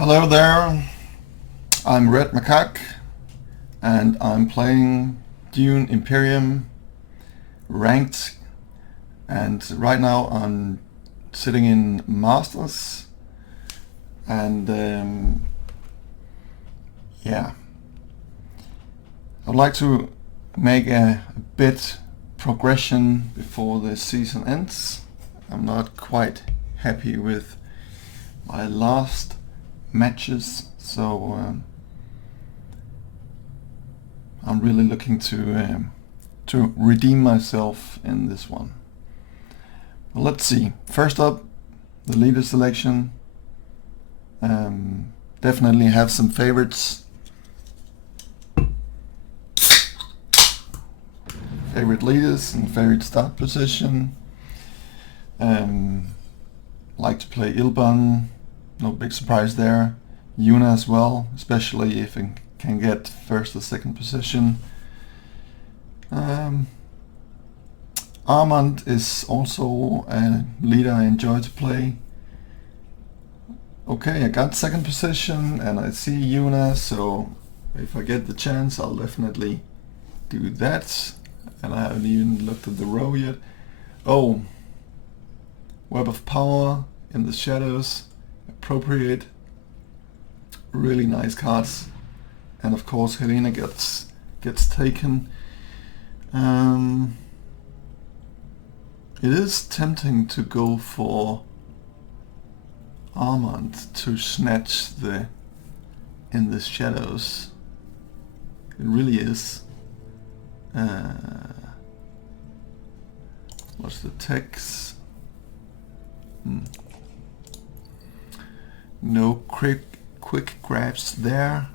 Hello there, I'm Red Macaque and I'm playing Dune Imperium ranked, and right now I'm sitting in Masters and yeah, I'd like to make a bit progression before the season ends. I'm not quite happy with my last matches, so I'm really looking to redeem myself in this one. Well, let's see. First up, the leader selection. Definitely have some favorites. Favorite leaders and favorite start position. Like to play Ilban. No big surprise there. Yuna as well, especially if it can get first or second position. Armand is also a leader I enjoy to play. Okay, I got second position and I see Yuna, so if I get the chance I'll definitely do that. And I haven't even looked at the row yet. Oh, Web of Power in the Shadows. Appropriate, really nice cards, and of course Helena gets taken. It is tempting to go for Armand to snatch the in the Shadows. It really is. What's the text? No quick grabs there.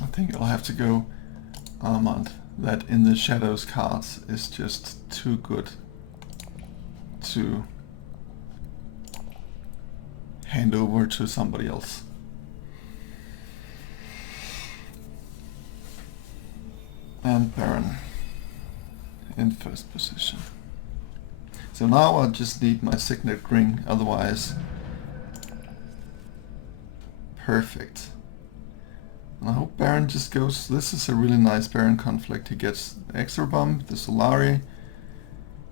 I think I'll have to go Armand. That in the Shadows cards is just too good to hand over to somebody else. And Baron in first position. So now I just need my signet ring, otherwise perfect. I hope Baron just goes. This is a really nice Baron conflict. He gets the extra bump, the Solari.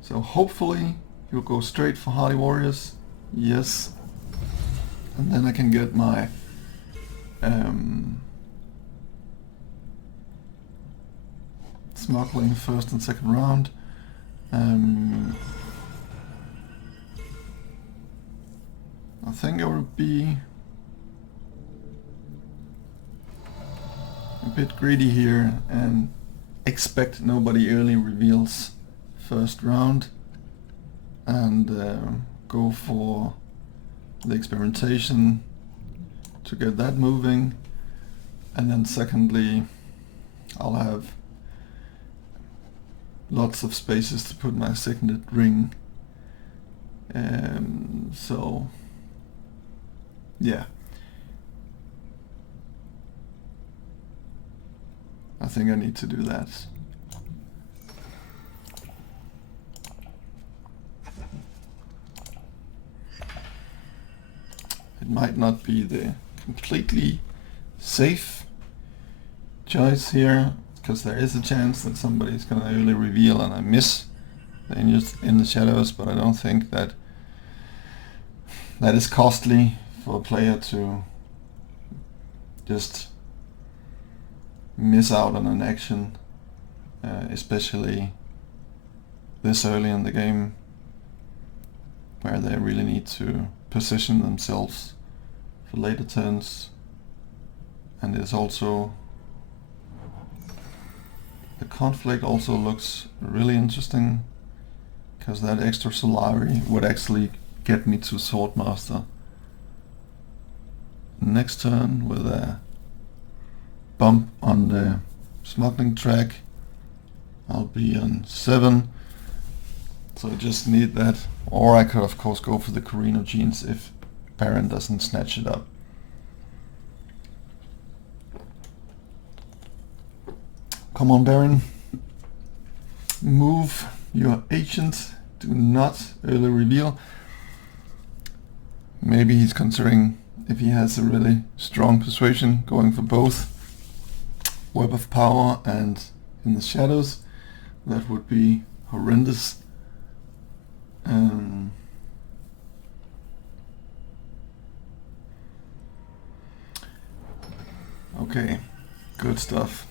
So hopefully he'll go straight for Hardy Warriors. Yes. And then I can get my smuggling first and second round. I think I will be a bit greedy here and expect nobody early reveals first round and go for the experimentation to get that moving, and then secondly I'll have lots of spaces to put my signet ring, so yeah, I think I need to do that. It might not be the completely safe choice here, because there is a chance that somebody's gonna early reveal and I miss the in the Shadows, but I don't think that is costly for a player to just miss out on an action, especially this early in the game where they really need to position themselves for later turns. And there's also the conflict also looks really interesting, because that extra Solari would actually get me to Swordmaster next turn with a bump on the smuggling track I'll be on 7. So I just need that. Or I could of course go for the Carino Genes if Baron doesn't snatch it up. Come on, Baron. Move your agent. Do not early reveal. Maybe he's considering, if he has a really strong persuasion, going for both Web of Power and In the Shadows. That would be horrendous. Okay, good stuff.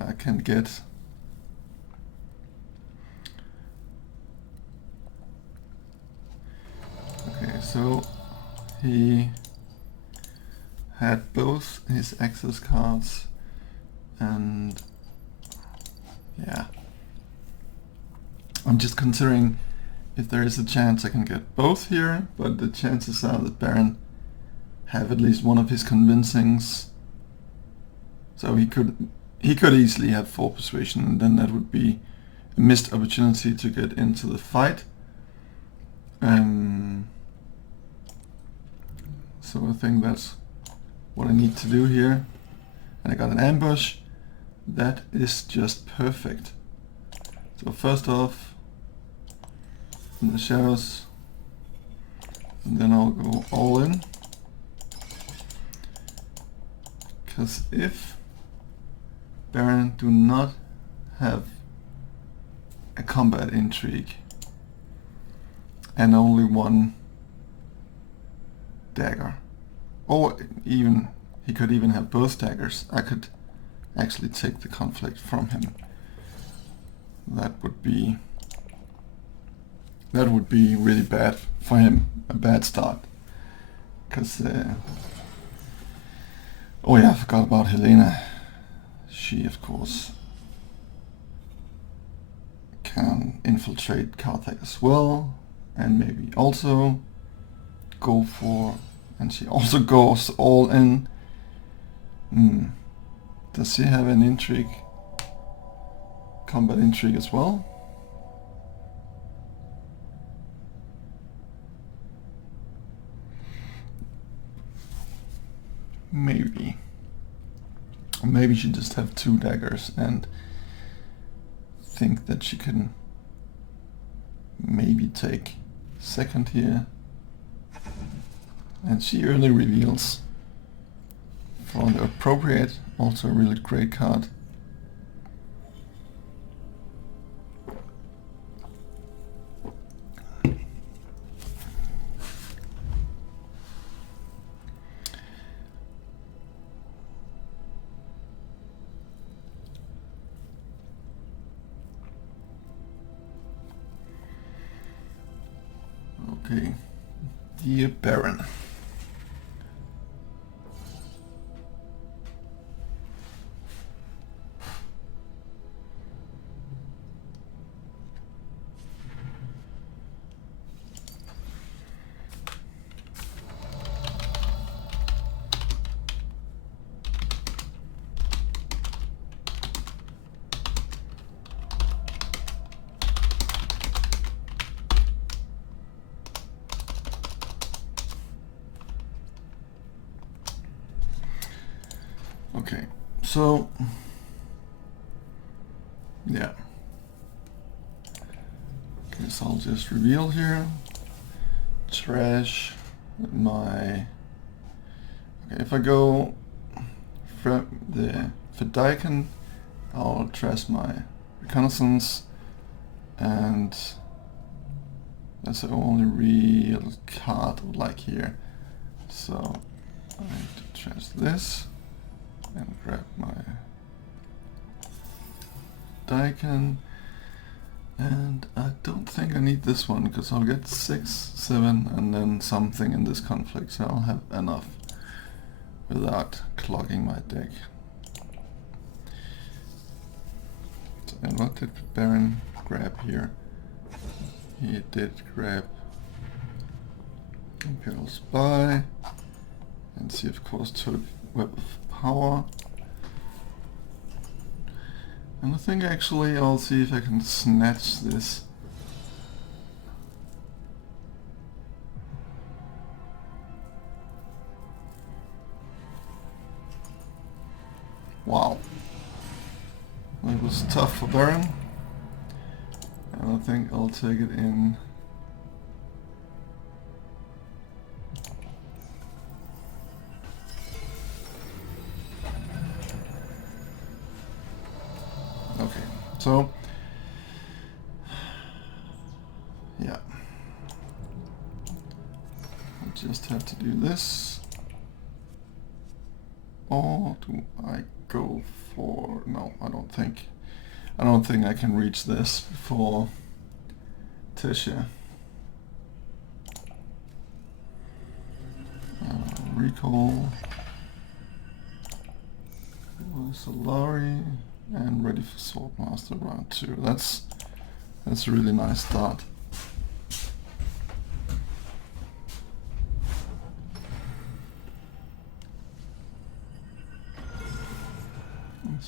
I can get okay, so he had both his access cards, and yeah, I'm just considering if there is a chance I can get both here, but the chances are that Baron have at least one of his convincings, so he could easily have 4 persuasion, and then that would be a missed opportunity to get into the fight. So I think that's what I need to do here. And I got an ambush. That is just perfect. So first off, In the Shadows, and then I'll go all in. Because if Baron do not have a combat intrigue and only 1 dagger, or even he could even have both daggers, I could actually take the conflict from him. That would be really bad for him, a bad start. Because oh yeah, I forgot about Helena. She of course can infiltrate Carthage as well, and maybe also go for, and she also goes all in. Does she have an intrigue, combat intrigue as well? Maybe. Or maybe she just have 2 daggers and think that she can maybe take second here. And she early reveals for the appropriate, also a really great card. Okay, dear Baron. Okay, so yeah, guess I'll just reveal here, trash my, okay, if I go from the Fedaykin, I'll trash my reconnaissance, and that's the only real card I would like here, so I need to trash this and grab my Daiken, and I don't think I need this one because I'll get 6, 7 and then something in this conflict, so I'll have enough without clogging my deck. And what did Baron grab here? He did grab Imperial Spy, and she of course took Web of Power. And I think actually I'll see if I can snatch this. Wow. It was tough for Baron. And I think I'll take it in. Okay, so yeah, I'll just have to do this. Or do I go for... no, I don't think I can reach this before Tisha. Recall Solari and ready for Swordmaster round 2. That's a really nice start.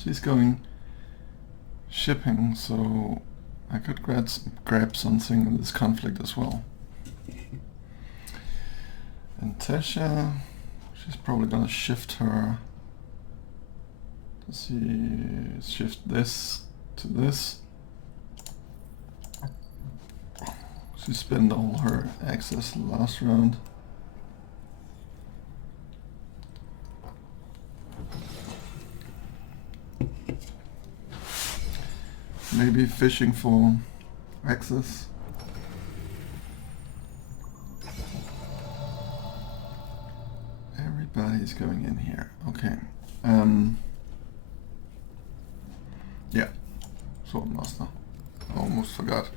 She's going shipping, so I could grab something in this conflict as well. And Tasha, she's probably gonna shift her. Does she shift this to this? She spent all her access last round. Maybe fishing for access. Everybody's going in here. Okay. Yeah. Swordmaster. Almost forgot.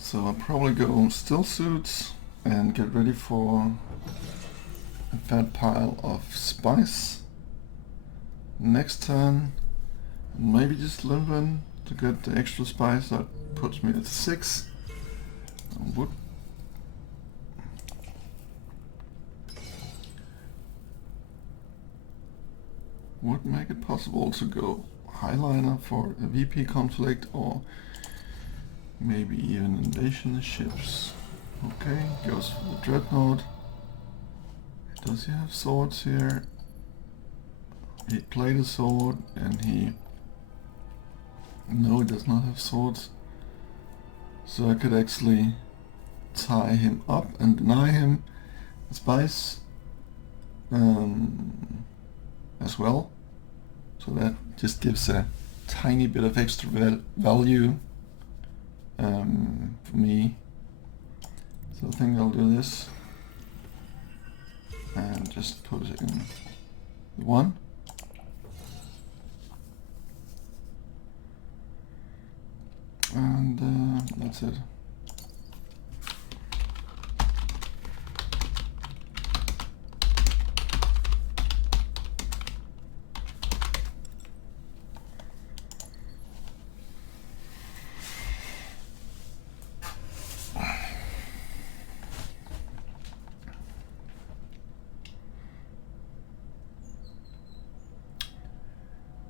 So I'll probably go still suits and get ready for a fat pile of spice. Next turn, maybe just limp in to get the extra spice. That puts me at 6. Would make it possible to go highliner for a VP conflict, or maybe even invasion of ships. Okay, goes for the dreadnought. Does he have swords here? He played a sword and he... no, he does not have swords. So I could actually tie him up and deny him spice as well. So that just gives a tiny bit of extra value for me. So I think I'll do this and just put it in the 1. And that's it.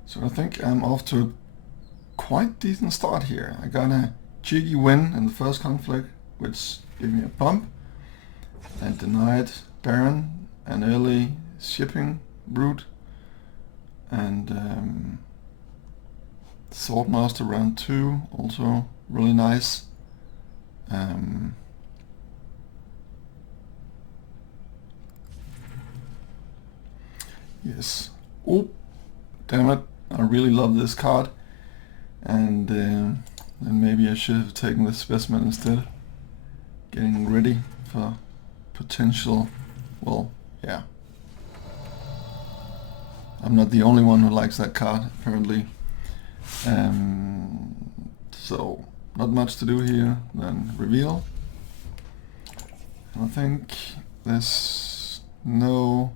So I think I'm off to a quite decent start here. I got a cheeky win in the first conflict, which gave me a bump, and denied Baron an early shipping route, and Swordmaster round 2, also really nice. Yes. Oh, damn it. I really love this card, and then maybe I should have taken the specimen instead. Getting ready for potential, well, yeah. I'm not the only one who likes that card, apparently. So not much to do here, then reveal. And I think there's no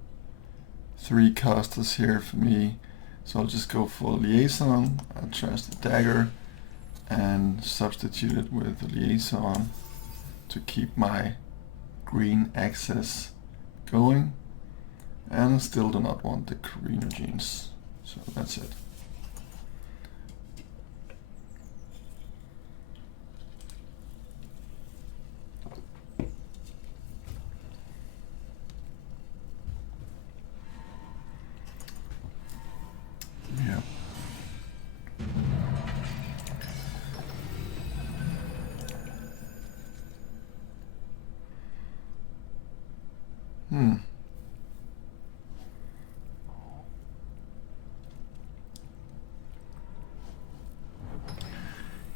3 casters here for me, so I'll just go for liaison. I'll trash the dagger and substitute it with the liaison to keep my green access going. And I still do not want the carinogenes, so that's it. Yeah.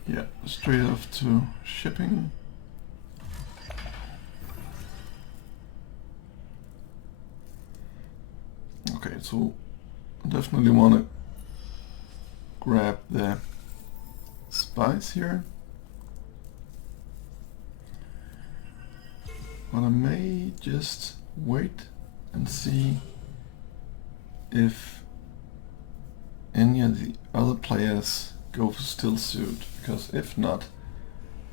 Yeah, straight off to shipping. Okay, so I definitely want to grab the spice here. But I may just wait and see if any of the other players go for still suit, because if not,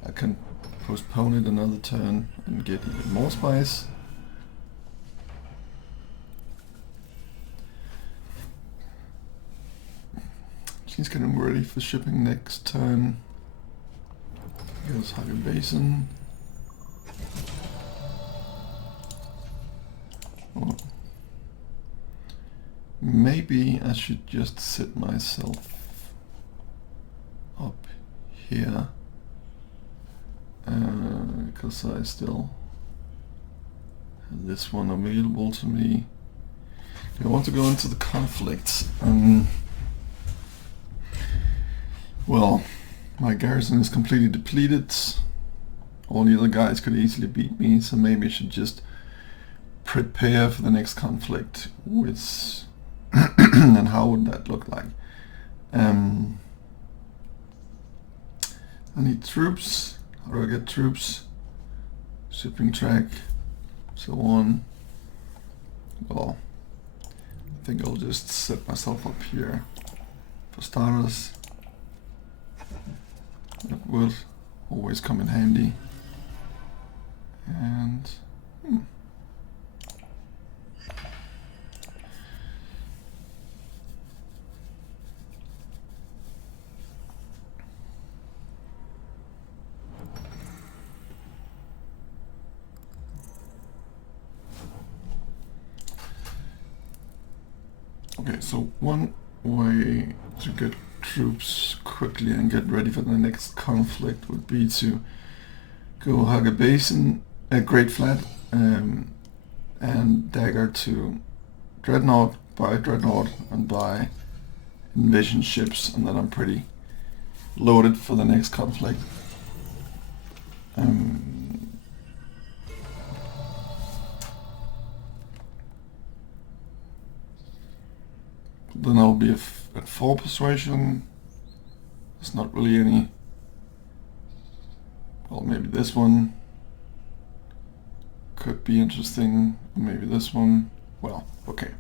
I can postpone it another turn and get even more spice. She's getting ready for shipping next turn. Goes Hagen Basin. Oh. Maybe I should just sit myself up here, because I still have this one available to me. I want to go into the conflict. Well, my garrison is completely depleted. All the other guys could easily beat me, so maybe I should just prepare for the next conflict. Which and how would that look like? I need troops. How do I get troops? Shipping track, so on. Well, I think I'll just set myself up here for starters. That would always come in handy. And okay, so one way to get troops quickly and get ready for the next conflict would be to go Haga Basin, Great Flat, and dagger to Dreadnought, buy Dreadnought, and buy Invasion ships, and then I'm pretty loaded for the next conflict. Then I'll be at 4 persuasion. There's not really any. Well, maybe this one could be interesting. Maybe this one. Well, okay.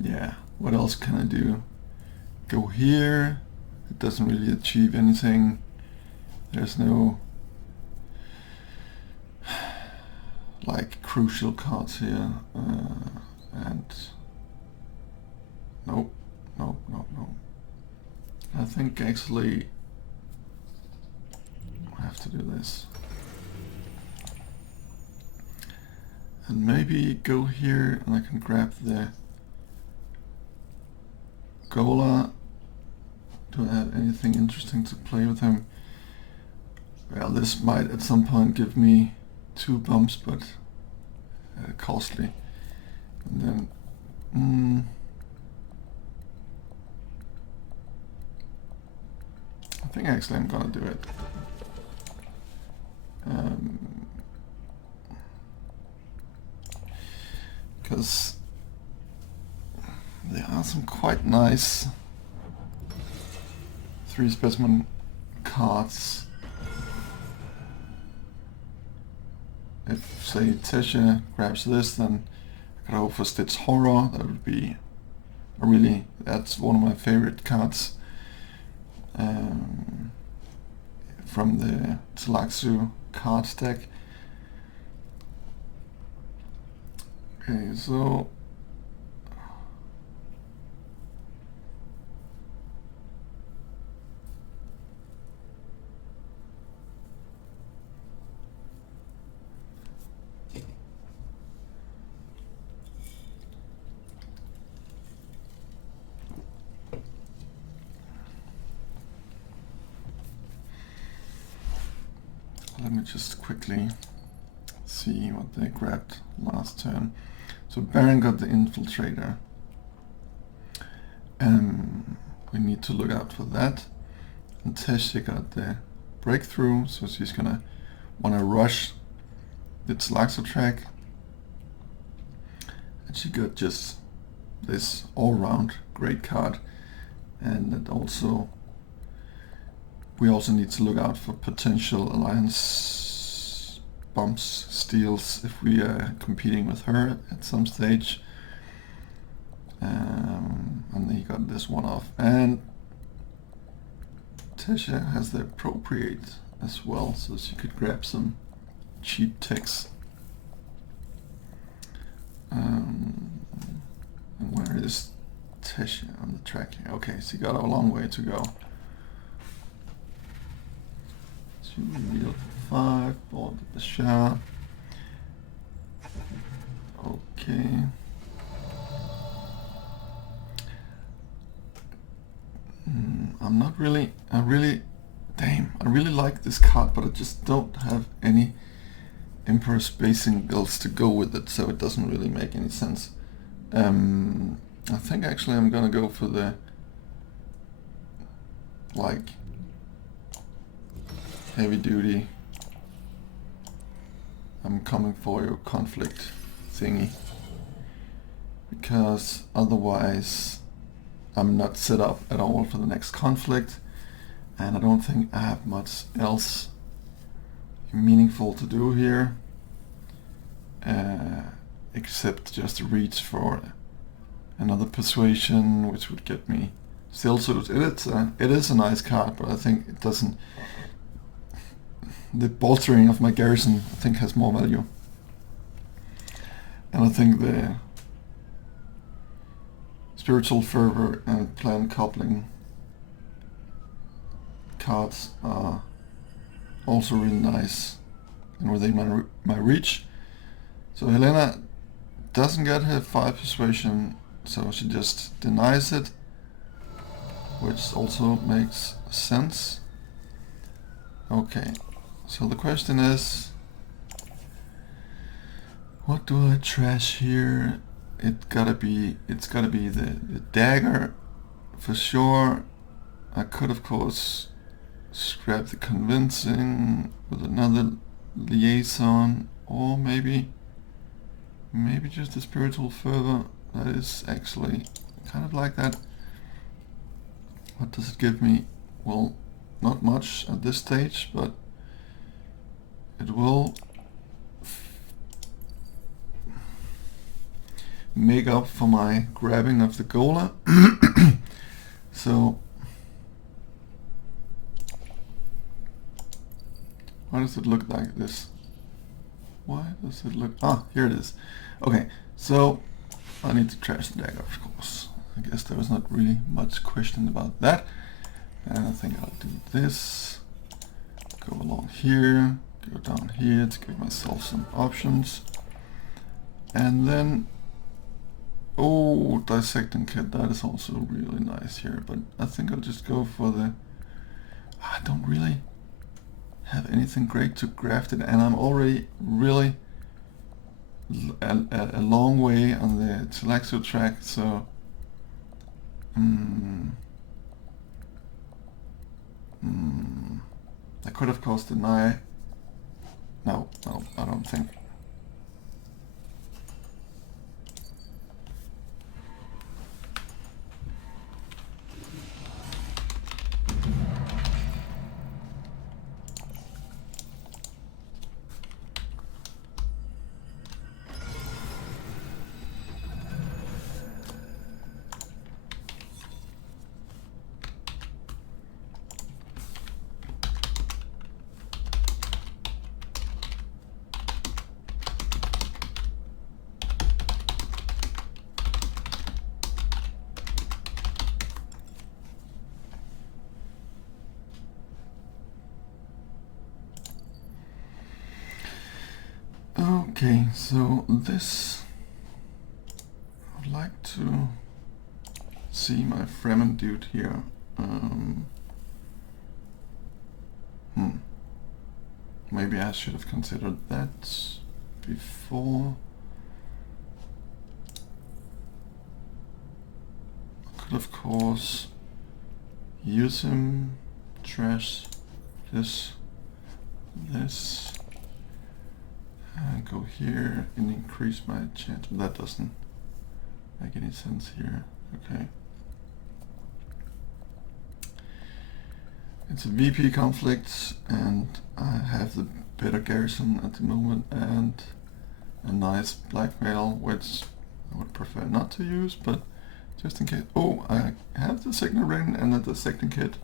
Yeah, what else can I do? Go here. It doesn't really achieve anything. There's no like crucial cards here, and nope. I think actually I have to do this, and maybe go here and I can grab the Gola. Do I have anything interesting to play with him? Well, this might at some point give me 2 bumps, but costly. And then I think actually I'm gonna do it. Because some quite nice 3 specimen cards. If, say, Tesha grabs this, then I could hope for Stitch Horror. That would be a really, that's one of my favorite cards from the Tlaxu card deck. Okay, so let me just quickly see what they grabbed last turn. So Baron got the Infiltrator. We need to look out for that. And Tesha got the Breakthrough, so she's gonna wanna rush the Tlaxo track. And she got just this all-round great card. And it also, we also need to look out for potential alliance bumps, steals, if we are competing with her at some stage. And then he got this one off. And Tesha has the Appropriate as well, so she could grab some cheap ticks. And where is Tesha on the track here? Okay, so you got a long way to go. She revealed 5, bought the Shah. Okay. I really like this card, but I just don't have any Emperor spacing builds to go with it, so it doesn't really make any sense. I think actually I'm gonna go for the, like, heavy duty, I'm coming for your conflict thingy, because otherwise I'm not set up at all for the next conflict, and I don't think I have much else meaningful to do here, except just reach for another persuasion, which would get me still. So it is a nice card, but I think it doesn't. The bolstering of my garrison, I think, has more value, and I think the Spiritual Fervor and Plan Coupling cards are also really nice and within my reach. So Helena doesn't get her 5 persuasion, so she just denies it, which also makes sense. Okay, so the question is, what do I trash here? It's gotta be the dagger for sure. I could of course scrap the convincing with another liaison, or maybe just the Spiritual Fervor. That is actually kind of like that. What does it give me? Well, not much at this stage, but it will make up for my grabbing of the Gola. So why does it look like this? Why does it look... Ah, here it is. Okay, so I need to trash the dagger, of course. I guess there was not really much question about that. And I think I'll do this. Go along here, go down here to give myself some options. And then... Oh, Dissecting Kit, that is also really nice here. But I think I'll just go for the... I don't really have anything great to graft it, and I'm already really a long way on the Tlaxo track, so I could of course deny. No, I don't think. Okay, so this, I would like to see my Fremen dude here. Maybe I should have considered that before. I could of course use him, trash this, and go here and increase my chance, but that doesn't make any sense here. Okay. It's a VP conflict, and I have the better garrison at the moment, and a nice blackmail, which I would prefer not to use, but just in case. Oh, I have the signal ring and the second kit,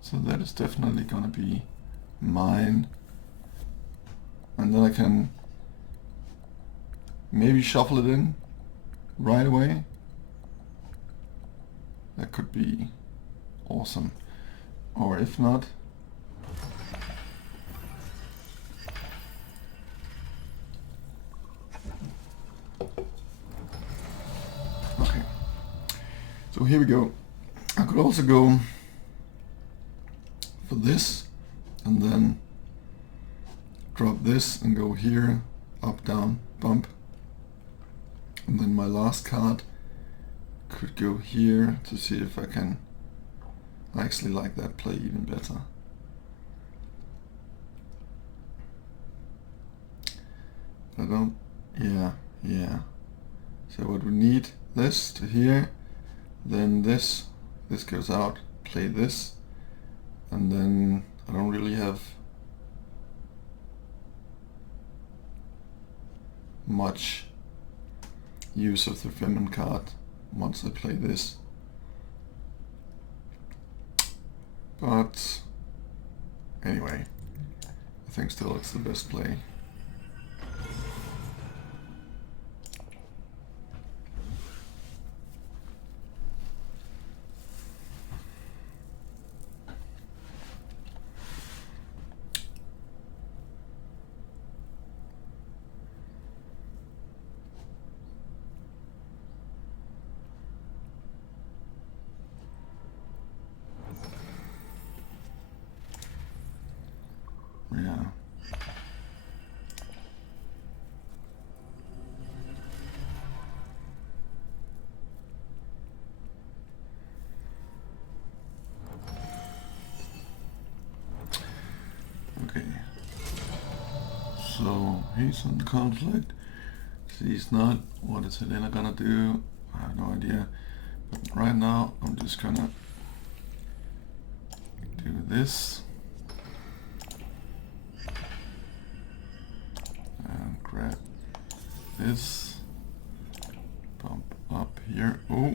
so that is definitely gonna be mine. And then I can maybe shuffle it in right away. That could be awesome. Or if not, okay. So here we go. I could also go for this and then drop this and go here, up, down, bump. And then my last card could go here to see if I can actually like that play even better. I don't, yeah. So what we need, this to here, then this goes out, play this, and then I don't really have much use of the Fremen card once I play this. But anyway, I think still it's the best play. Yeah. Okay. So he's in conflict. He's not. What is Helena gonna do? I have no idea. But right now I'm just gonna do this. And grab this. Bump up here. Oh,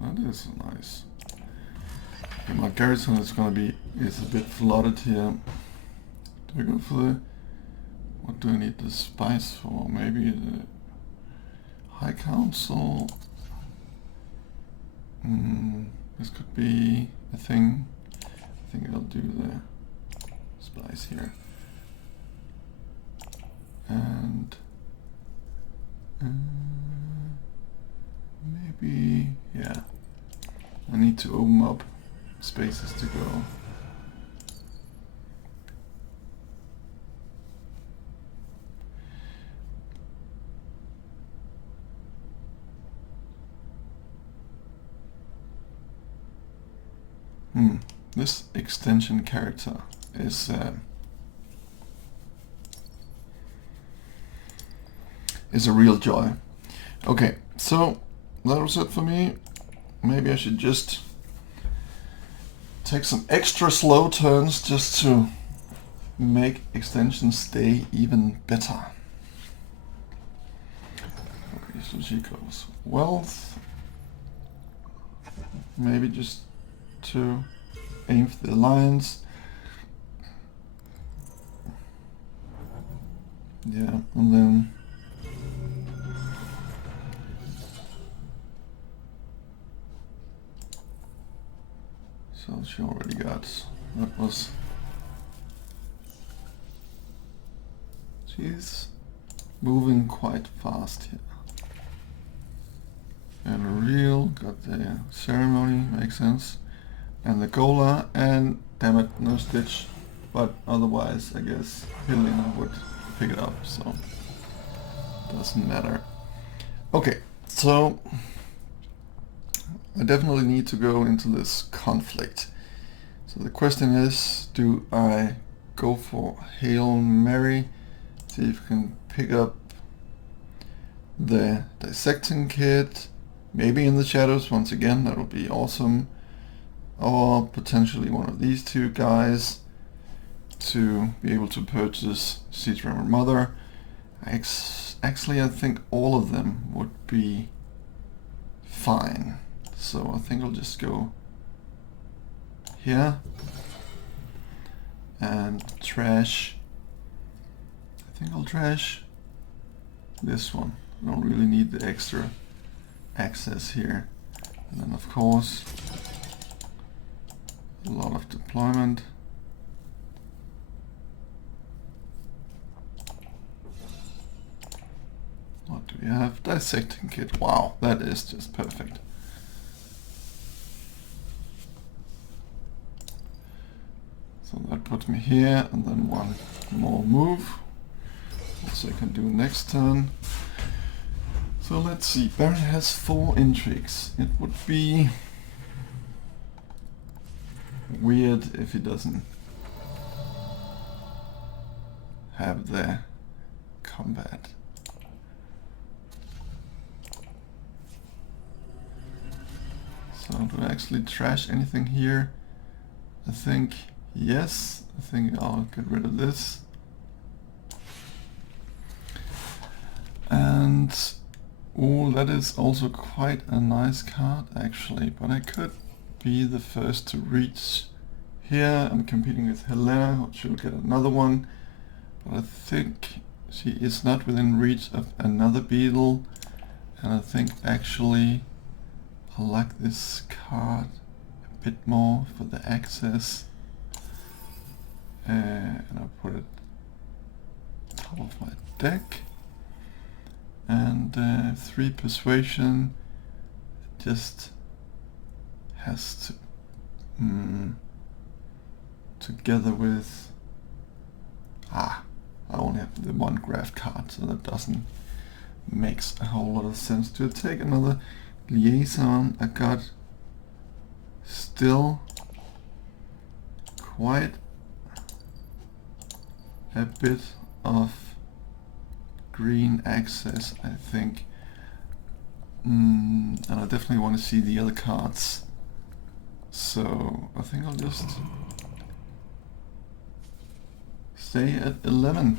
that is nice. Okay, my garrison is a bit flooded here. Do we go for the, what do I need the spice for? Maybe the High Council. This could be a thing. I think I'll do the spice here. And maybe, yeah. I need to open up spaces to go. This extension character is a real joy. Okay, so that was it for me. Maybe I should just take some extra slow turns just to make extensions stay even better. Okay, so she goes wealth. Maybe just to aim for the alliance. Yeah, and then so she already got, that was, she's moving quite fast here. And real, got the ceremony, makes sense. And the Gola, and damn it, no Stitch. But otherwise, I guess Helena would pick it up, so doesn't matter. Okay, so I definitely need to go into this conflict. So the question is, do I go for Hail Mary, see if I can pick up the dissecting kit, maybe in the shadows once again, that would be awesome, or potentially one of these two guys to be able to purchase Siege Rammer Mother. Actually, I think all of them would be fine. So I think I'll just go here and trash. I think I'll trash this one. I don't really need the extra access here. And then of course, a lot of deployment. What do we have? Dissecting kit. Wow, that is just perfect. So that puts me here, and then one more move. Also I can do next turn. So let's see, Baron has 4 intrigues. It would be weird if he doesn't have the combat. So do I actually trash anything here? I think yes. I think I'll get rid of this. And oh, that is also quite a nice card actually, but I could be the first to reach here. I'm competing with Helena, she'll get another one, but I think she is not within reach of another beetle, and I think actually I like this card a bit more for the access, and I'll put it top of my deck. And 3 persuasion just has to together with I only have the 1 graph card, so that doesn't makes a whole lot of sense to take another liaison. I got still quite a bit of green access, I think, and I definitely want to see the other cards, so I think I'll just stay at 11.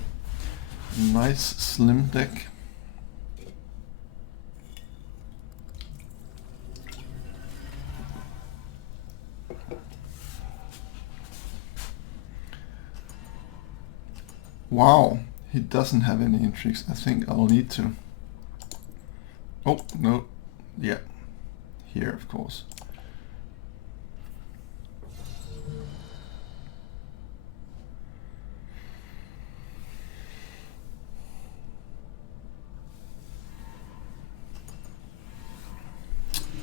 Nice slim deck. Wow, he doesn't have any intrigues. I think I'll need to. Oh, no. Yeah. Here, of course.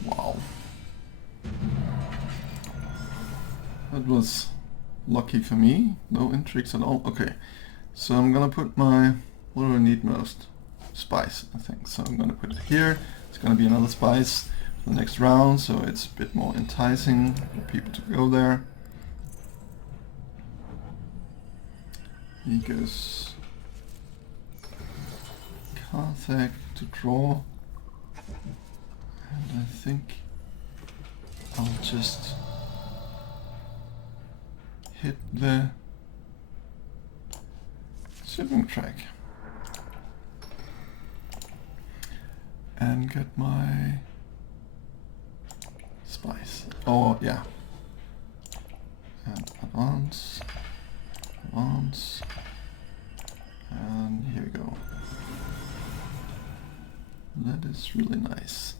Wow. That was lucky for me. No intrigues at all. Okay. So I'm gonna put my, what do I need most? Spice, I think. So I'm gonna put it here. It's gonna be another spice for the next round, so it's a bit more enticing for people to go there. Ecaz, Carthag to draw, and I think I'll just hit the shipping track and get my spice. Oh yeah. And advance, advance, and here we go. That is really nice.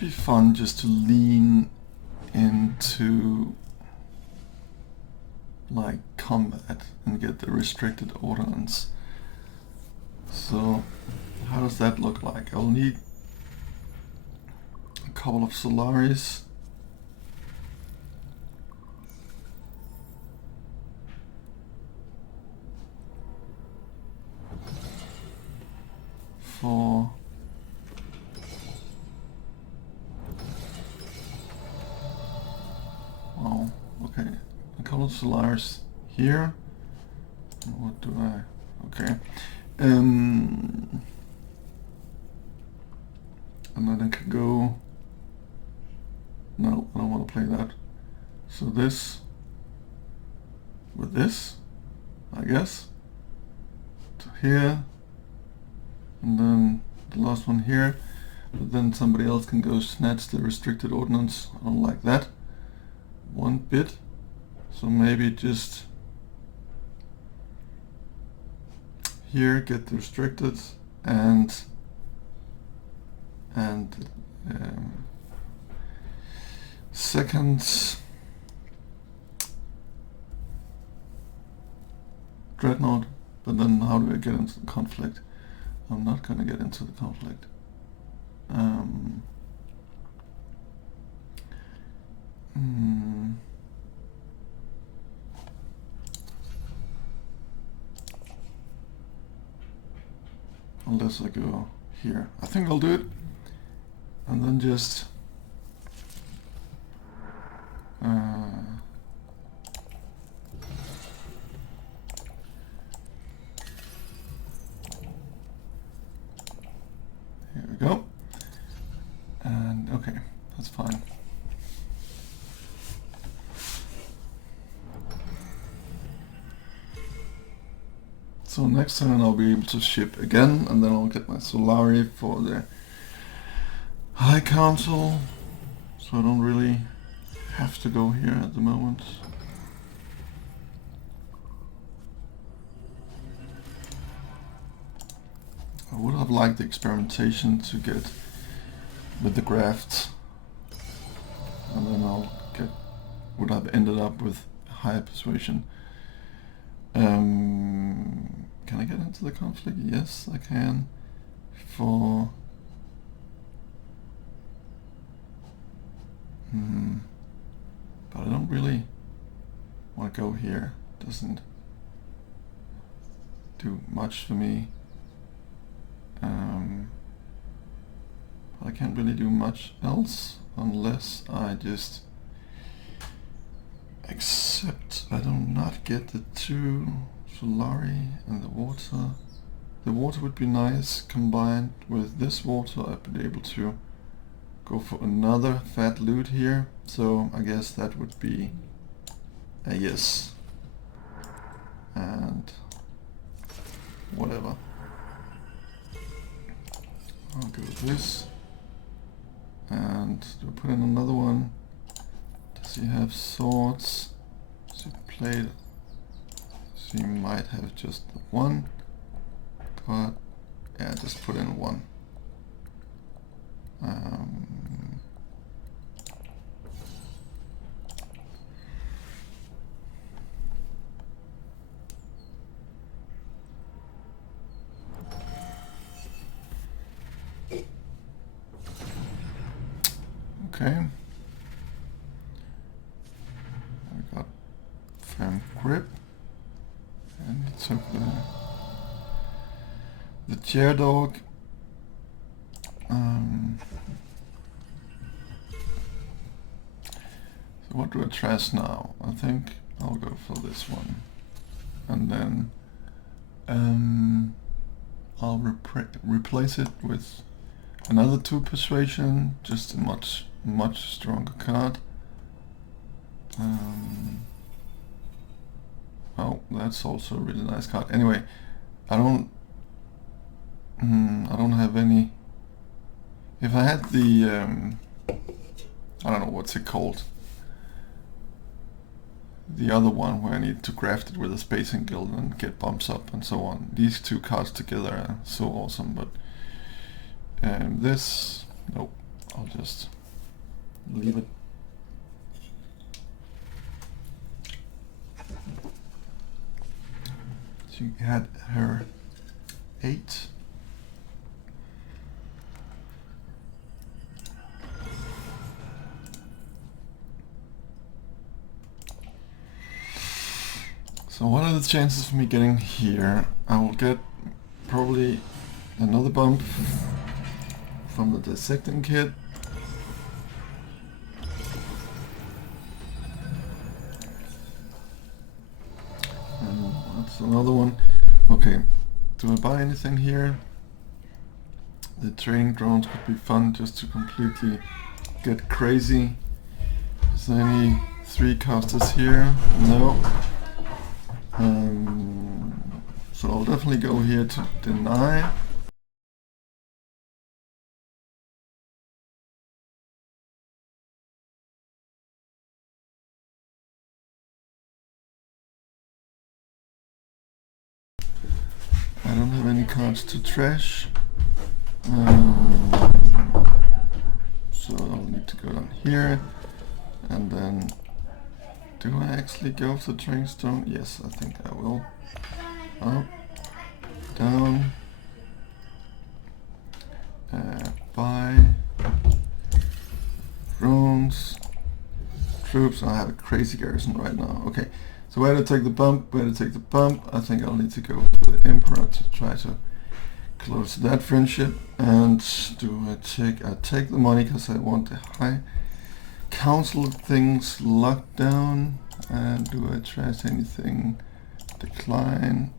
be fun just to lean into like combat and get the restricted ordnance. So how does that look like? I'll need a couple of Solaris. For wow, okay, a couple of Solaris here. What do I? Okay, and then I could go. No, I don't want to play that. So this with this, I guess, to here. And then the last one here, but then somebody else can go snatch the restricted ordnance. I don't like that one bit, so maybe just here get the restricted and second dreadnought. But then how do I get into the conflict? I'm not gonna get into the conflict. Unless I go here. I think I'll do it. And then just here we go. And okay, that's fine. So next turn I'll be able to ship again, and then I'll get my Solari for the High Council. So I don't really have to go here at the moment. I would have liked the experimentation to get with the grafts, and then would have ended up with higher persuasion. Can I get into the conflict? Yes, I can. But I don't really want to go here. Doesn't do much for me. I can't really do much else unless I just accept I do not get the 2 Solari and the water. The water would be nice. Combined with this water I'd be able to go for another fat loot here. So I guess that would be a yes. And whatever. I'll go with this. And do I put in another one? Does he have swords? Does he play? So he might have just one. But yeah, just put in one. Okay. I got firm grip, and he took the chair dog. So what do I trash now? I think I'll go for this one, and then I'll replace it with another 2 persuasion, just a much stronger card. Oh, that's also a really nice card. Anyway, I don't have any. If I had the I don't know what's it called, the other one where I need to craft it with a spacing guild and get bumps up and so on. These 2 cards together are so awesome, but this, nope, I'll just leave it. She had her 8. So what are the chances of me getting here? I will get probably another bump from the dissecting kit. And that's another one. Okay, do I buy anything here? The training drones could be fun just to completely get crazy. Is there any 3 casters here? No. So I'll definitely go here to deny. I don't have any cards to trash. So I'll need to go down here. And then, do I actually go for the training stone? Yes, I think I will. Up, down, buy, drones, troops. I have a crazy garrison right now. Okay, so where to take the bump? Where to take the bump? I think I'll need to go for the Emperor to try to close that friendship. And do I take? I take the money because I want the high council things locked down. And do I trash anything? Decline.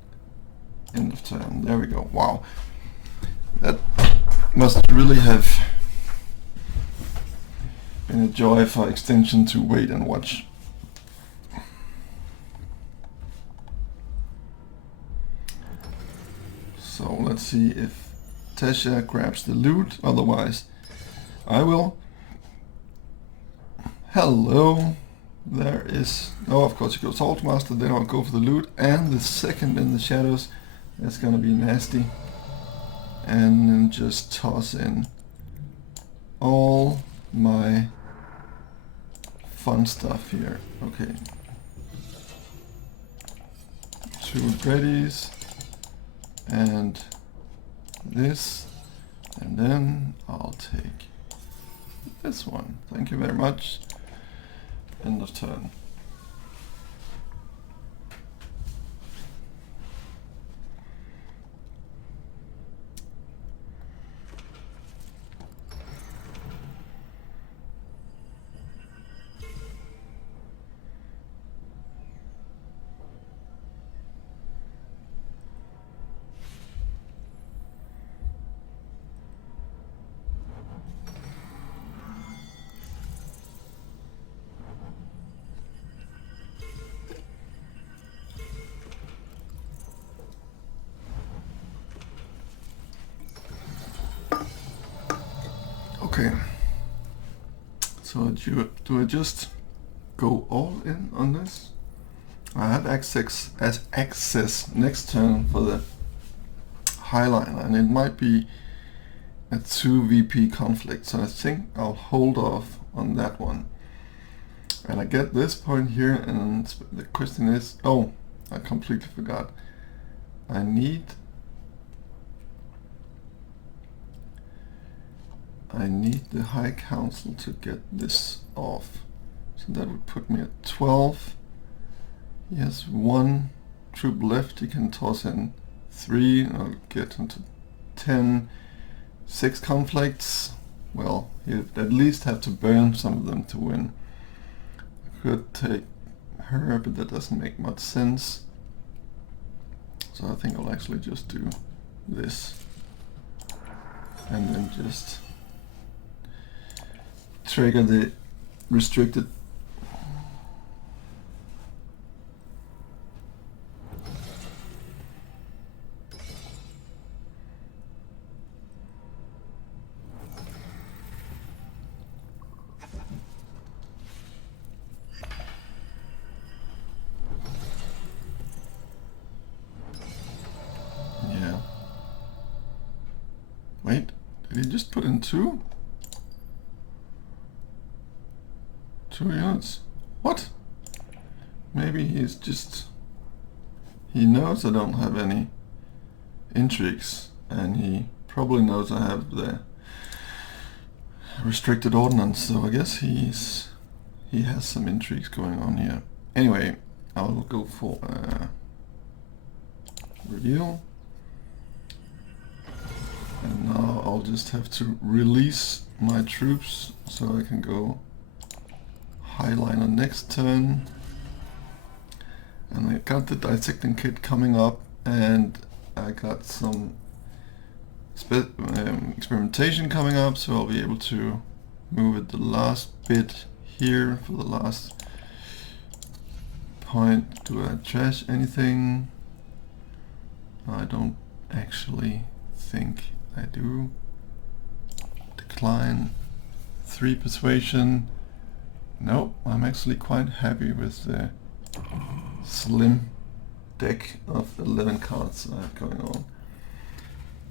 End of turn. There we go. Wow. That must really have been a joy for Extension to wait and watch. So let's see if Tasha grabs the loot. Otherwise, I will. Hello. There is... Oh, of course, you go Saltmaster, then I'll go for the loot. And the second in the shadows. That's gonna be nasty. And then just toss in all my fun stuff here. Okay. 2 readies. And this. And then I'll take this one. Thank you very much. End of turn. Okay, so do I just go all in on this? I have access next turn for the Highliner, and it might be a 2 VP conflict, so I think I'll hold off on that one. And I get this point here, and the question is, oh, I completely forgot. I need the High Council to get this off. So that would put me at 12. He has 1 troop left. He can toss in 3. I'll get into 10. 6 conflicts. Well, he'd at least have to burn some of them to win. I could take her, but that doesn't make much sense. So I think I'll actually just do this. And then just trigger the restricted. Yeah. Wait, did he just put in 2? 2 units. What? Maybe he's just... He knows I don't have any intrigues, and he probably knows I have the restricted ordnance, so I guess he has some intrigues going on here. Anyway, I'll go for reveal. And now I'll just have to release my troops so I can go highliner next turn. And I got the dissecting kit coming up, and I got some experimentation coming up, so I'll be able to move it the last bit here for the last point. Do I trash anything? I don't actually think I do. Decline. 3 persuasion. Nope, I'm actually quite happy with the slim deck of 11 cards I have going on.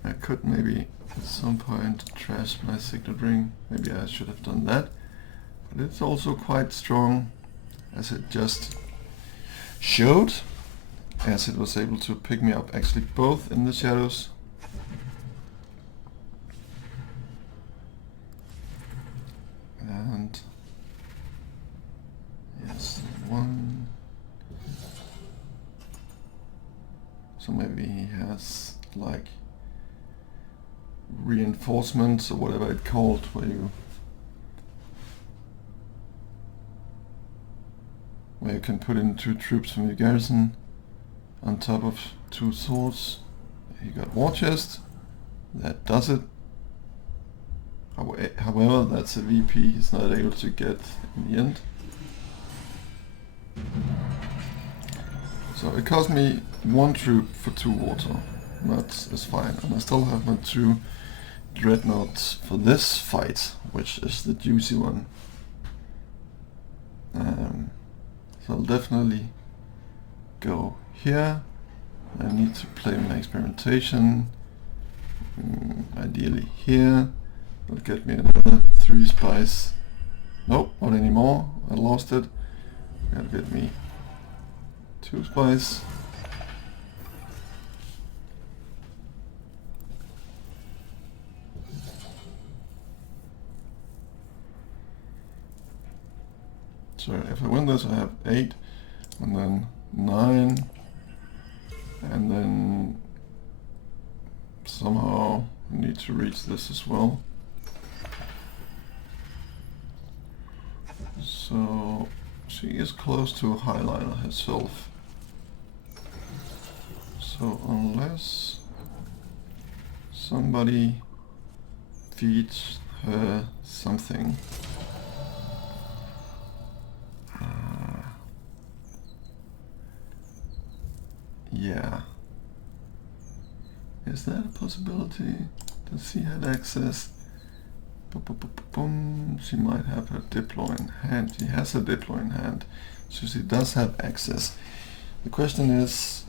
I could maybe at some point trash my signet ring. Maybe I should have done that. But it's also quite strong, as it just showed, as it was able to pick me up actually both in the shadows. And yes, 1. So maybe he has like reinforcements or whatever it's called, where you can put in 2 troops from your garrison on top of 2 swords. You got war chest, that does it. However, that's a VP he's not able to get in the end. So it cost me 1 troop for 2 water. That is fine, and I still have my 2 dreadnoughts for this fight, which is the juicy one. So I'll definitely go here. I need to play my experimentation. Ideally here. It'll get me another 3 spice. Nope, not anymore. I lost it. That'll get me 2 spice. So if I win this, I have 8, and then 9, and then somehow I need to reach this as well. So she is close to a highliner herself. So unless somebody feeds her something. Yeah. Is that a possibility? Does she have access? She might have her diplo in hand. She has her diplo in hand. So she does have access. The question is,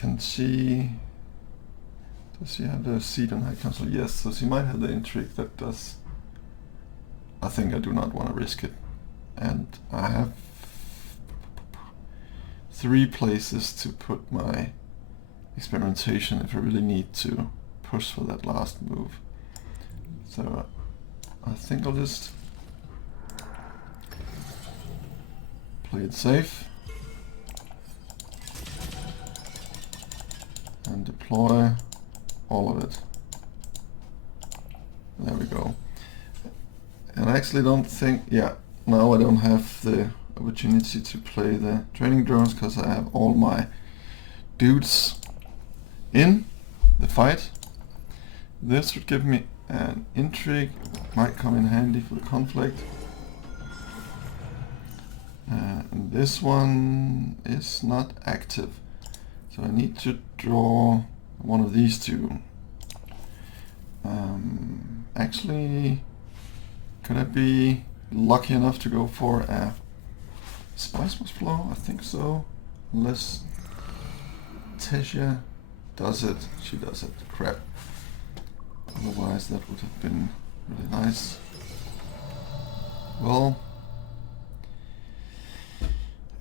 does she have the seat on High Council? Yes, so she might have the intrigue that does. I think I do not want to risk it. And I have 3 places to put my experimentation if I really need to push for that last move. So I think I'll just play it safe and deploy all of it. There we go. And I actually don't think, yeah, now I don't have the opportunity to play the training drones because I have all my dudes in the fight. This would give me an intrigue, might come in handy for the conflict. And this one is not active, so I need to draw one of these 2. Actually, could I be lucky enough to go for a spice must flow? I think so, unless Tessia does it. She does it. Crap. Otherwise that would have been really nice. Well,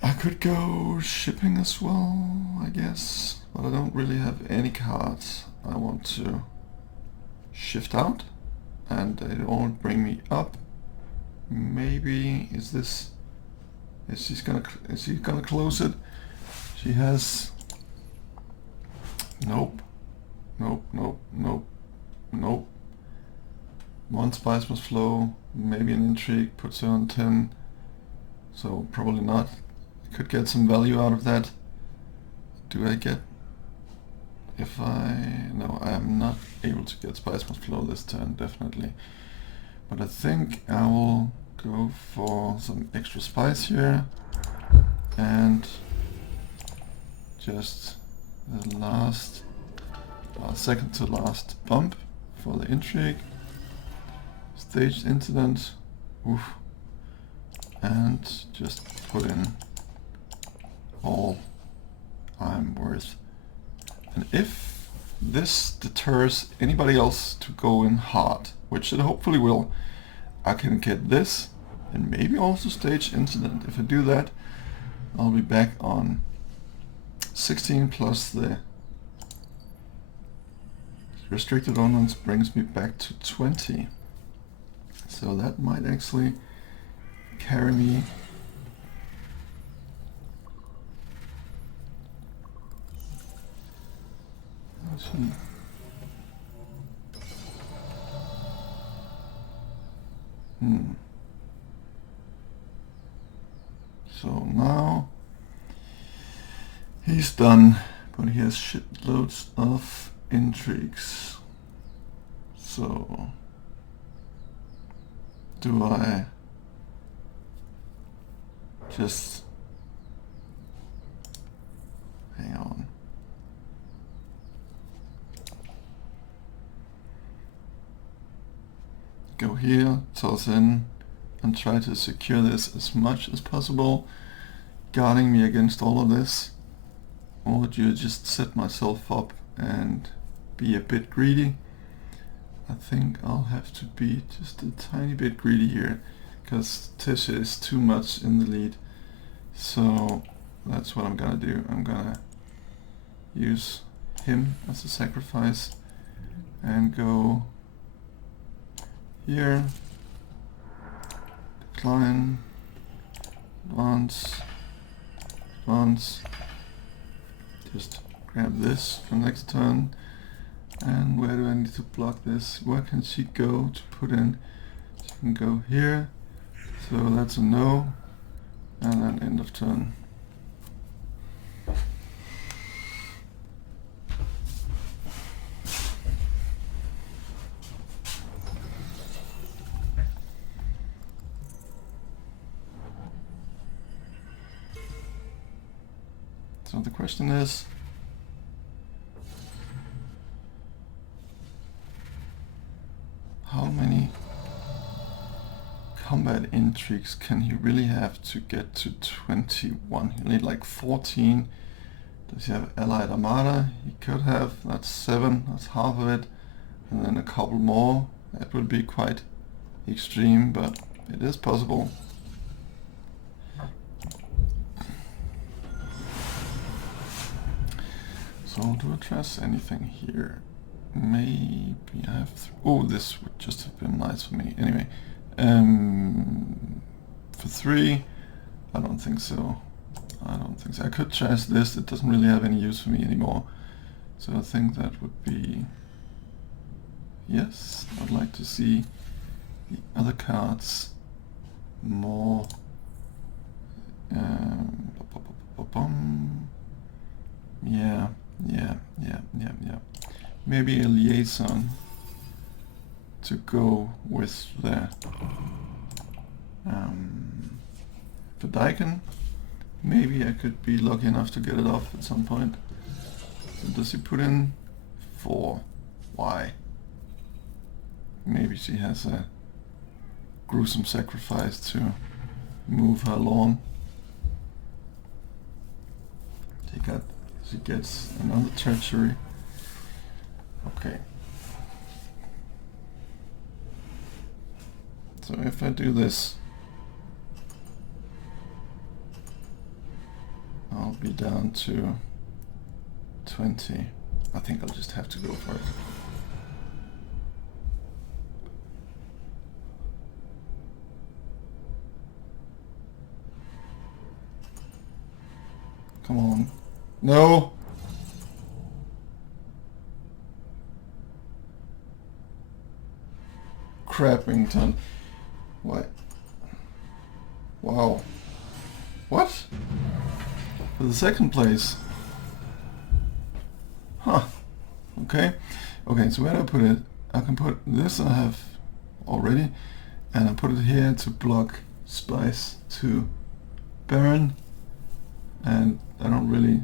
I could go shipping as well, I guess, but I don't really have any cards. I want to shift out, and it won't bring me up. Maybe is he gonna close it? She has nope. One spice must flow. Maybe an intrigue puts her on 10. So probably not. I could get some value out of that. Do I get? No, I am not able to get spice must flow this turn, definitely. But I think I will go for some extra spice here, and just the second to last bump for the intrigue. Staged incident. Oof. And just put in all I'm worth. And if this deters anybody else to go in hard, which it hopefully will, I can get this and maybe also stage incident. If I do that, I'll be back on 16 plus the restricted ordnance brings me back to 20. So that might actually carry me. Let's see. So now he's done, but he has shitloads of intrigues. So do I just hang on? Go here, toss in, and try to secure this as much as possible, guarding me against all of this. Or do you just set myself up and be a bit greedy? I think I'll have to be just a tiny bit greedy here, because Tisha is too much in the lead. So that's what I'm gonna do. I'm gonna use him as a sacrifice and go here, decline, advance, just grab this for next turn. And where do I need to block this? Where can she go to put in? She can go here, so that's a no, and then end of turn. So the question is, how many combat intrigues can he really have to get to 21? He'll need like 14. Does he have Allied Armada? He could have. That's 7. That's half of it. And then a couple more. That would be quite extreme, but it is possible. So do I trust anything here? Maybe I have. Oh, this would just have been nice for me. Anyway, for 3, I don't think so. I could trust this. It doesn't really have any use for me anymore. So I think that would be. Yes, I'd like to see the other cards more. Yeah. Maybe a liaison to go with the Daikon. Maybe I could be lucky enough to get it off at some point. So does he put in 4? Why? Maybe she has a gruesome sacrifice to move her along. She gets another treachery. Okay. So if I do this, I'll be down to 20. I think I'll just have to go for it. Come on. No! Crappington. What? Wow. What? For the second place. Huh. Okay. Okay, so where do I put it? I can put this I have already, and I put it here to block Spice to Baron, and I don't really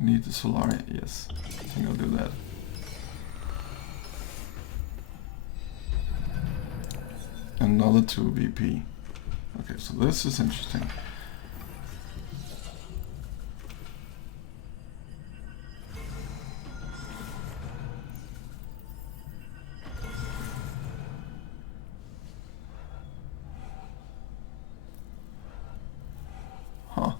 need the Solari. Yes, I think I'll do that. Another 2 VP. Okay, so this is interesting. Huh.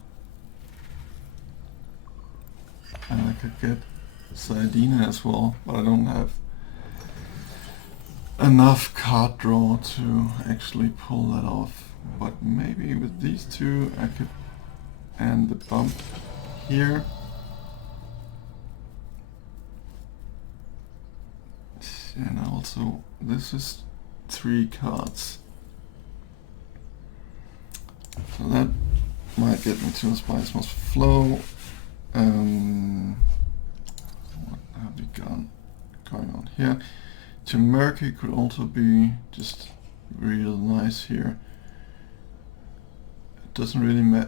And I could get Sardina as well, but I don't have enough card draw to actually pull that off. But maybe with these two I could end the bump here. And also this is 3 cards. So that might get me to a Spice Must Flow. What have we got going on here? Murky could also be just real nice here. It doesn't really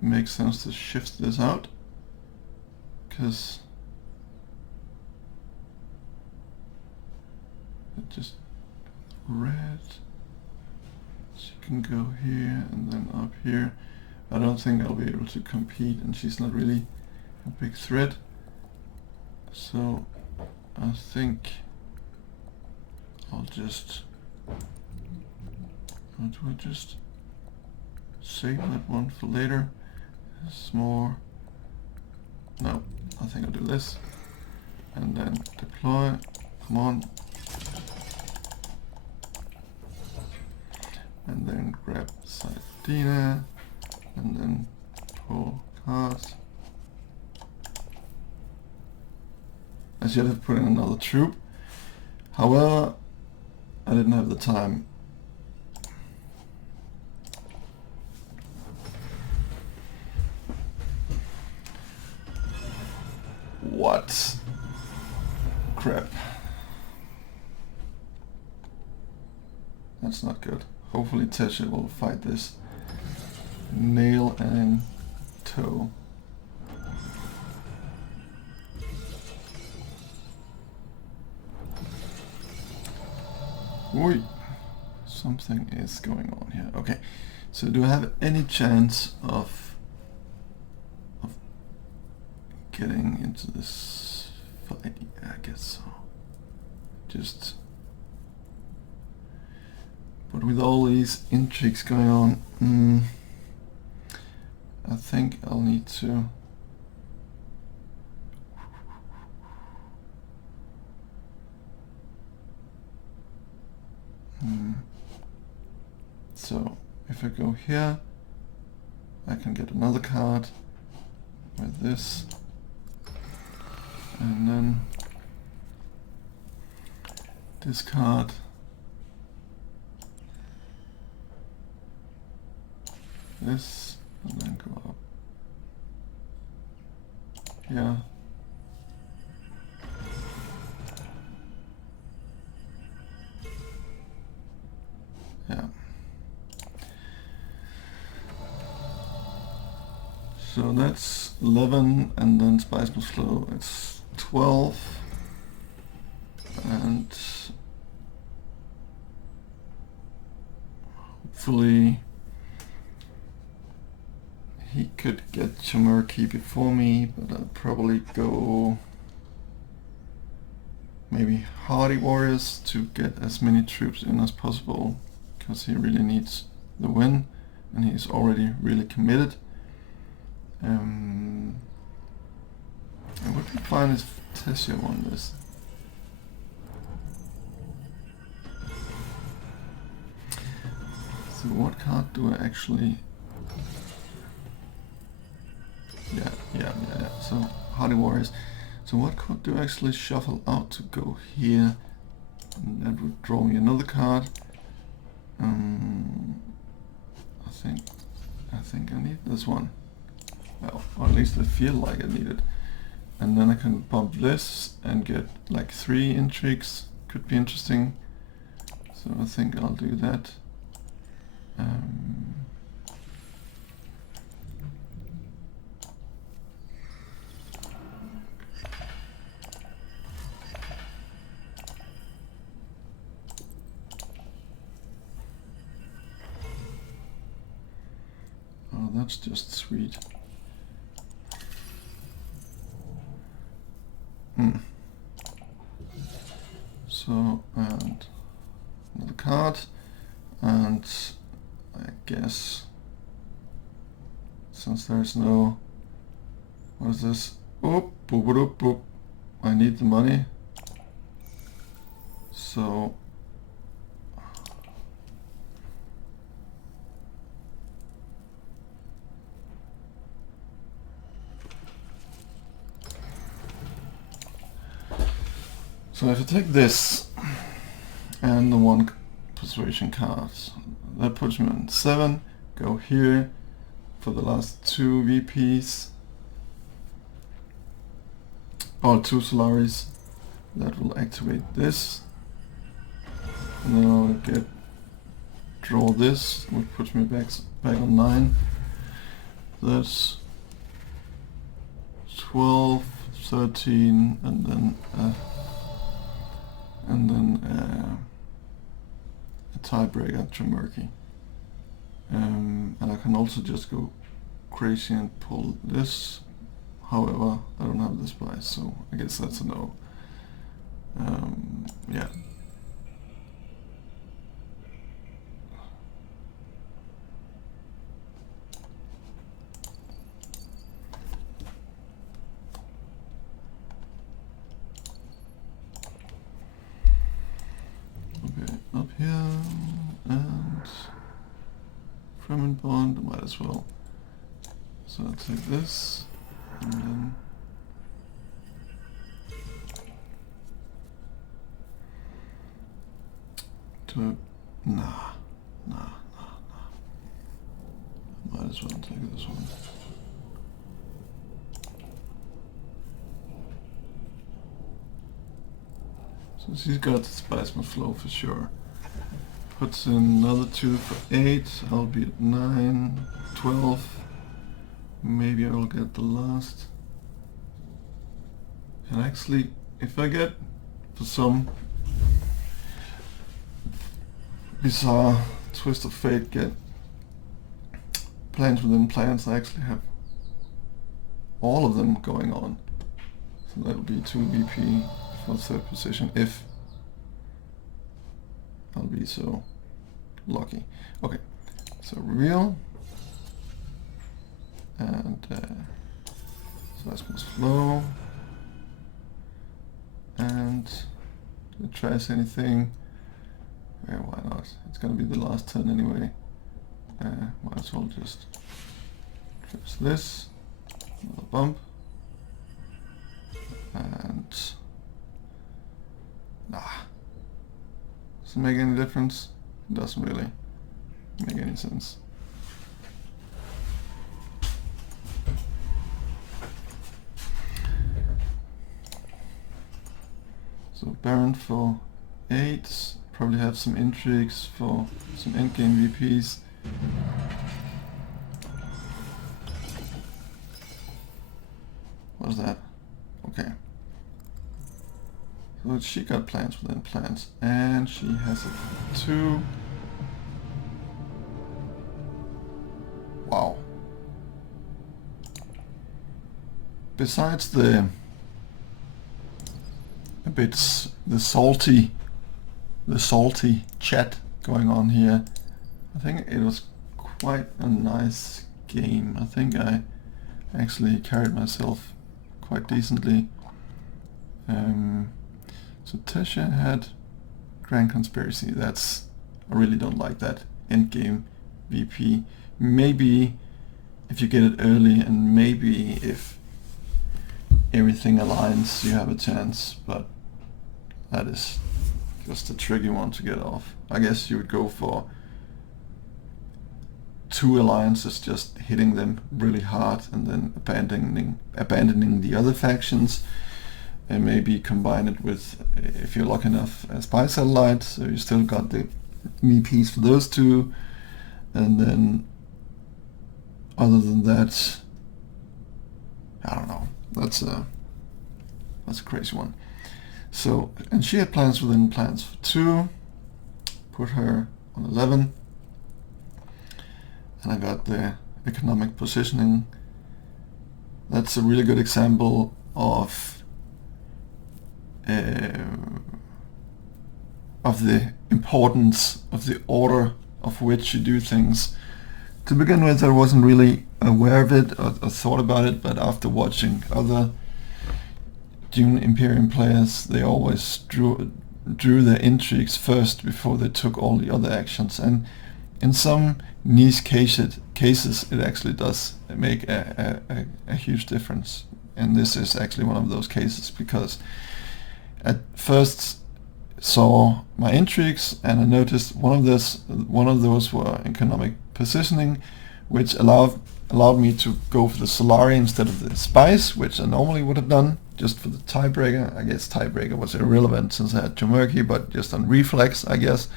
make sense to shift this out, because it just red. She can go here and then up here. I don't think I'll be able to compete, and she's not really a big threat. So I think I'll just, or do I just save that one for later? This more, no, I think I'll do this, and then deploy, come on, and then grab Sardina, and then pull cards. I should have put in another troop, however, I didn't have the time. What? Crap. That's not good. Hopefully Tesha will fight this nail and toe. Oi. Something is going on here. Okay, so do I have any chance of getting into this fight? Yeah, I guess so. Just, but with all these intrigues going on, I think I'll need to so if I go here, I can get another card with this, and then discard this, and then go up. Yeah. Yeah. So that's 11, and then Spice Must Flow, it's 12. And hopefully he could get Chamurki before me, but I'll probably go maybe Hardy Warriors to get as many troops in as possible, because he really needs the win and he's already really committed. find if Tessio won this. So what card do I actually... Yeah. So, Hardy Warriors. So what card do I actually shuffle out to go here? And that would draw me another card. I think I need this one. Well, or at least I feel like I need it. And then I can pump this and get like 3 intrigues. Could be interesting. So I think I'll do that. Oh, that's just sweet. So, and another card, and I guess since there's no, what is this? Oop, boop, boop, boop. I need the money. So if I take this and the 1 persuasion card, that puts me on 7. Go here for the last 2 VPs. Or 2 Solaris. That will activate this. And then I'll draw this, which puts me back on 9. That's 12, 13, and then a tiebreaker to Murky. And I can also just go crazy and pull this. However, I don't have this price, so I guess that's a no. Yeah. Okay, up here, and Fremont Bond, might as well. So I'll take this, and then nah. Might as well take this one. So she's got the spice my flow for sure. Puts in another 2 for 8, I'll be at 9, 12. Maybe I'll get the last. And actually, if I get, for some bizarre twist of fate, get plans within plans, I actually have all of them going on. So that'll be 2 VP for 3rd position if I'll be so lucky. Okay, so reveal. And so that's most slow. And to trash anything, yeah, why not? It's gonna be the last turn anyway. Might as well just trash this, another bump, and does it make any difference? It doesn't really make any sense. So Baron for 8, probably have some intrigues for some endgame VPs. What is that? Okay. So she got plans within plans, and she has it too. Wow. Besides the salty chat going on here, I think it was quite a nice game. I think I actually carried myself quite decently. So Tessia had Grand Conspiracy. I really don't like that endgame VP. Maybe if you get it early, and maybe if everything aligns, you have a chance, but that is just a tricky one to get off. I guess you would go for 2 alliances, just hitting them really hard and then abandoning the other factions, and maybe combine it with, if you're lucky enough, a spy satellite, so you still got the VPs for those 2, and then other than that, I don't know. That's a crazy one. So, and she had plans within plans for 2. Put her on 11. And I got the economic positioning. That's a really good example of the importance of the order of which you do things. To begin with, I wasn't really aware of it or thought about it, but after watching other Dune Imperium players, they always drew their intrigues first before they took all the other actions. And in some niche cases, it actually does make a huge difference. And this is actually one of those cases, because at first saw my intrigues and I noticed one of those were economic positioning, which allowed me to go for the Solari instead of the spies, which I normally would have done just for the tiebreaker. I guess tiebreaker was irrelevant since I had Jomurki, but just on reflex, I guess.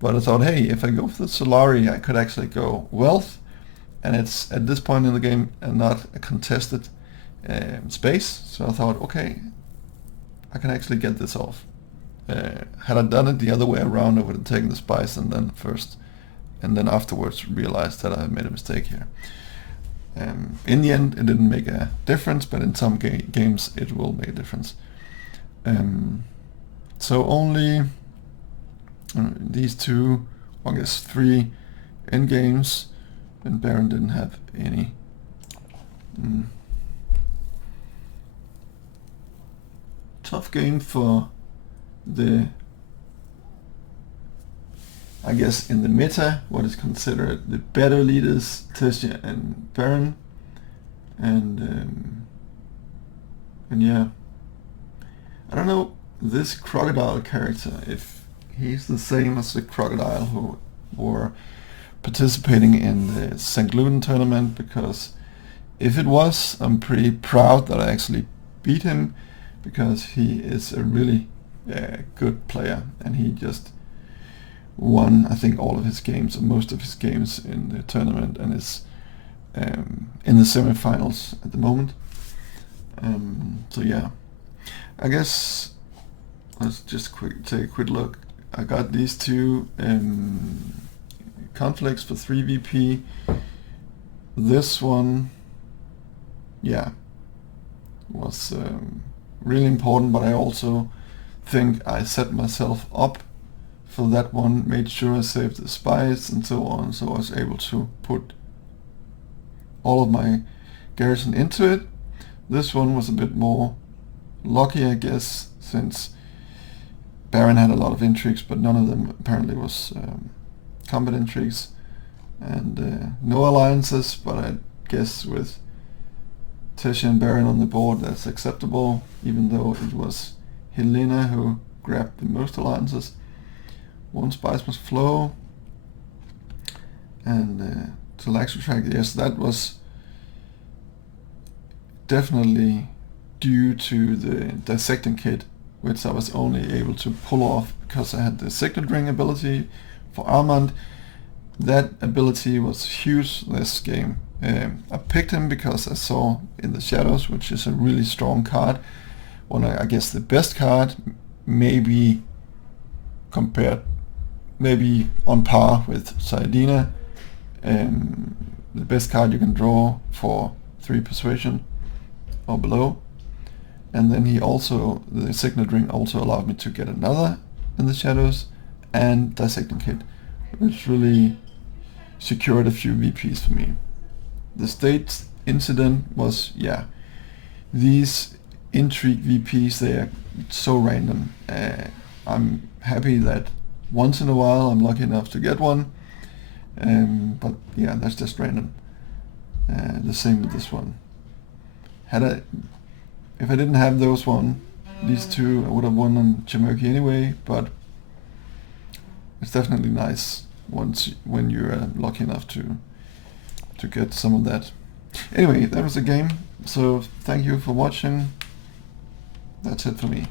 But I thought, hey, if I go for the Solari, I could actually go wealth, and it's at this point in the game not a contested space. So I thought, okay, I can actually get this off. Had I done it the other way around, I would have taken the spice and then afterwards realized that I had made a mistake here. In the end, it didn't make a difference, but in some games it will make a difference. So only these 2, I guess 3 end games, and Baron didn't have any. Tough game for the, I guess in the meta, what is considered the better leaders, Tessia and Baron, and yeah, I don't know this crocodile character, if he's the same as the crocodile who were participating in the St. Gluten tournament, because if it was, I'm pretty proud that I actually beat him, because he is a really good player, and he just won, I think, all of his games, or most of his games in the tournament, and is in the semifinals at the moment. So yeah, I guess let's just take a quick look. I got these 2 conflicts for 3 VP. This one, yeah, was really important, but I also think I set myself up for that one, made sure I saved the spies and so on, so I was able to put all of my garrison into it. This one was a bit more lucky, I guess, since Baron had a lot of intrigues, but none of them apparently was combat intrigues, and no alliances, but I guess with Tessia and Baron on the board, that's acceptable, even though it was Helena who grabbed the most alliances. 1 spice must flow, and to Laxo track, yes, that was definitely due to the dissecting kit, which I was only able to pull off because I had the signet ring ability for Armand. That ability was huge this game. I picked him because I saw in the Shadows, which is a really strong card, I guess the best card, maybe on par with Saidina, the best card you can draw for 3 persuasion or below. And then the signet ring also allowed me to get another in the Shadows and dissecting kit, which really secured a few VPs for me. The state incident was, yeah, these Intrigue VPs, they are so random. I'm happy that once in a while I'm lucky enough to get one, but yeah, that's just random. The same with this one. If I didn't have these two, I would have won on Jamerky anyway, but it's definitely nice when you're lucky enough to get some of that. Anyway, that was the game, so thank you for watching. That's it for me.